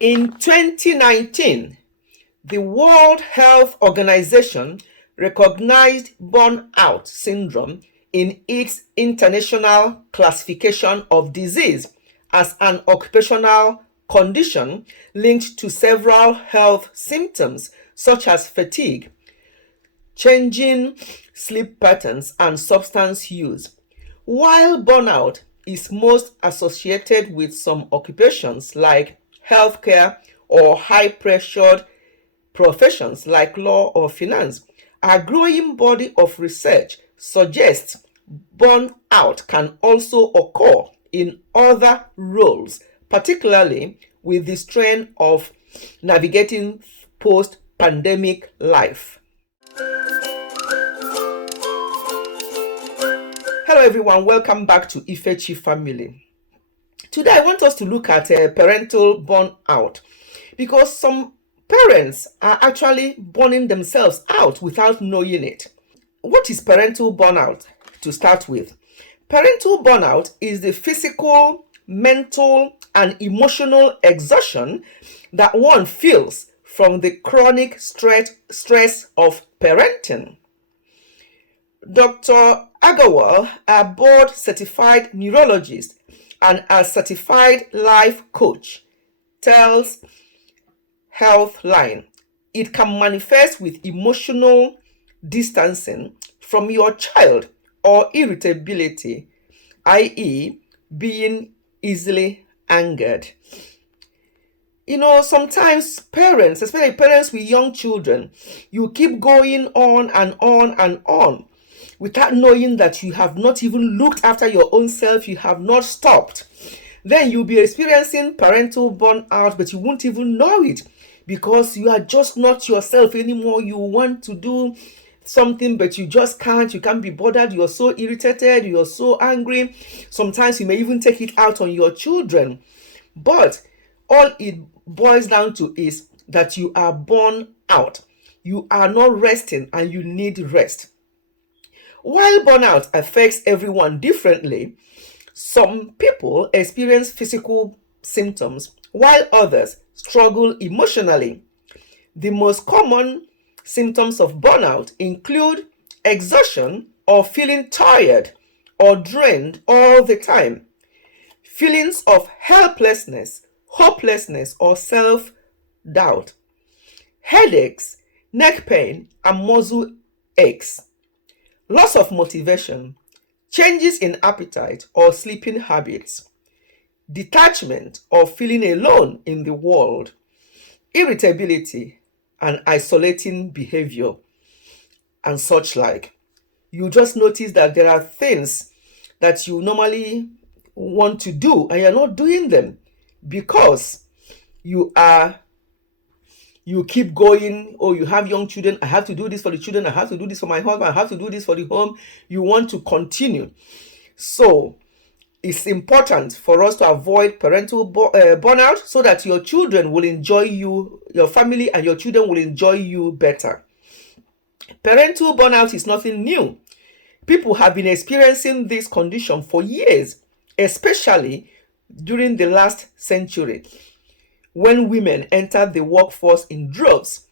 In 2019, the World Health Organization recognized burnout syndrome in its international classification of disease as an occupational condition linked to several health symptoms such as fatigue, changing sleep patterns, and substance use. While burnout is most associated with some occupations like healthcare or high pressured professions like law or finance, a growing body of research suggests burnout can also occur in other roles, particularly with the strain of navigating post pandemic life. Hello, everyone. Welcome back to Ifechi Family. Today, I want us to look at parental burnout because some parents are actually burning themselves out without knowing it. What is parental burnout to start with? Parental burnout is the physical, mental, and emotional exhaustion that one feels from the chronic stress of parenting. Dr. Agarwal, a board certified neurologist and a certified life coach, tells Healthline it can manifest with emotional distancing from your child or irritability, i.e., being easily angered. Sometimes parents, especially parents with young children, you keep going on and on and on without knowing that you have not even looked after your own self, you have not stopped. Then you'll be experiencing parental burnout, but you won't even know it because you are just not yourself anymore. You want to do something, but you just can't. You can't be bothered. You're so irritated. You're so angry. Sometimes you may even take it out on your children. But all it boils down to is that you are burnt out. You are not resting and you need rest. While burnout affects everyone differently, some people experience physical symptoms while others struggle emotionally. The most common symptoms of burnout include exhaustion or feeling tired or drained all the time, feelings of helplessness, hopelessness, or self-doubt, headaches, neck pain, and muscle aches, loss of motivation, changes in appetite or sleeping habits, detachment or feeling alone in the world, irritability and isolating behavior, and such like. You just notice that there are things that you normally want to do and you're not doing them because you keep going. Oh, you have young children, I have to do this for the children, I have to do this for my husband, I have to do this for the home. You want to continue. So it's important for us to avoid parental burnout so that your children will enjoy you, your family and your children will enjoy you better. Parental burnout is nothing new. People have been experiencing this condition for years, especially during the last century, when women entered the workforce in droves.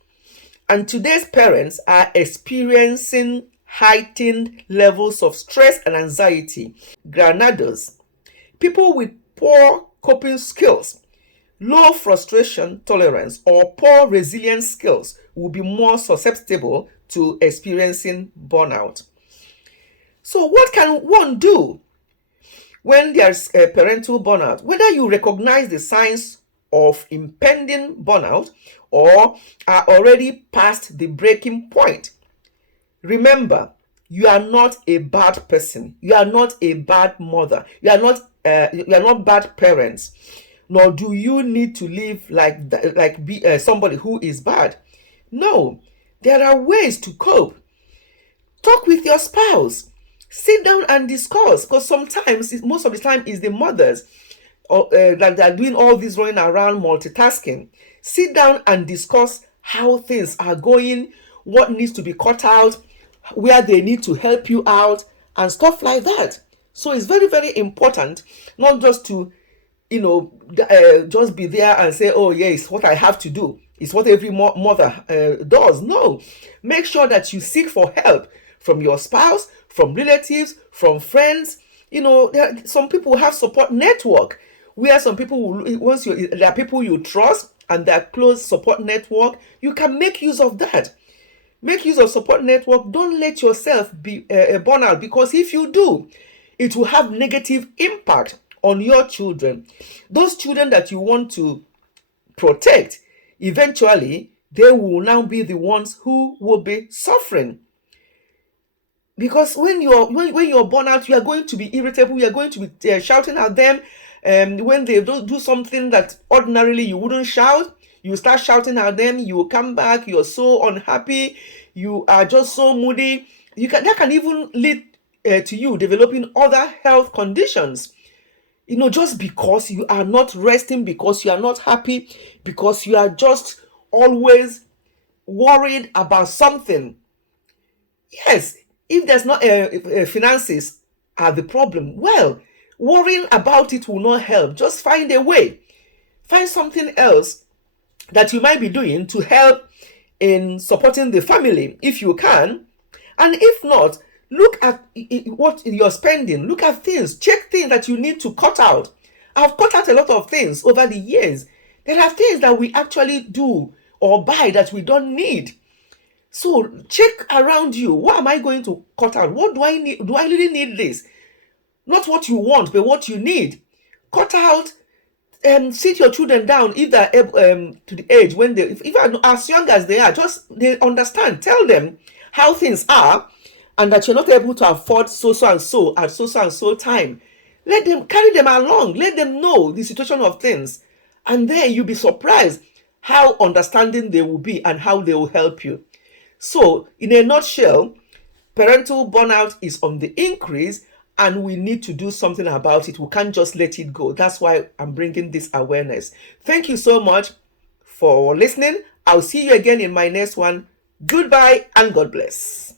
And today's parents are experiencing heightened levels of stress and anxiety. Granados, people with poor coping skills, low frustration tolerance, or poor resilience skills will be more susceptible to experiencing burnout. So what can one do when there's a parental burnout? Whether you recognize the signs of impending burnout or are already past the breaking point, remember, you are not a bad person. You are not a bad mother. You are not bad parents. Nor do you need to live be somebody who is bad. No, there are ways to cope. Talk with your spouse. Sit down and discuss, because sometimes, most of the time, is the mothers that are doing all this running around multitasking. Sit down and discuss how things are going, what needs to be cut out, where they need to help you out, and stuff like that. So it's very, very important not just to just be there and say, oh yeah, it's what I have to do. It's what every mother does. No, make sure that you seek for help from your spouse, from relatives, from friends. Some people have support network where some people there are people you trust and their close support network. You can make use of that. Make use of support network. Don't let yourself be burn out, because if you do, it will have negative impact on your children. Those children that you want to protect, eventually they will now be the ones who will be suffering. Because when you're burnt out, you are going to be irritable, you are going to be shouting at them. When they don't do something that ordinarily you wouldn't shout, you start shouting at them. You will come back, you're so unhappy, you are just so moody. That can even lead to you developing other health conditions. Just because you are not resting, because you are not happy, because you are just always worried about something. Yes, if there's not finances are the problem, well, worrying about it will not help. Just find a way. Find something else that you might be doing to help in supporting the family if you can. And if not, look at what you're spending. Look at things. Check things that you need to cut out. I've cut out a lot of things over the years. There are things that we actually do or buy that we don't need. So check around you. What am I going to cut out? What do I need? Do I really need this? Not what you want, but what you need. Cut out and sit your children down if they're to the age when they, if as young as they are, just they understand. Tell them how things are, and that you're not able to afford so and so at so and so time. Let them carry them along. Let them know the situation of things, and then you'll be surprised how understanding they will be and how they will help you. So, in a nutshell, parental burnout is on the increase, and we need to do something about it. We can't just let it go. That's why I'm bringing this awareness. Thank you so much for listening. I'll see you again in my next one. Goodbye and God bless.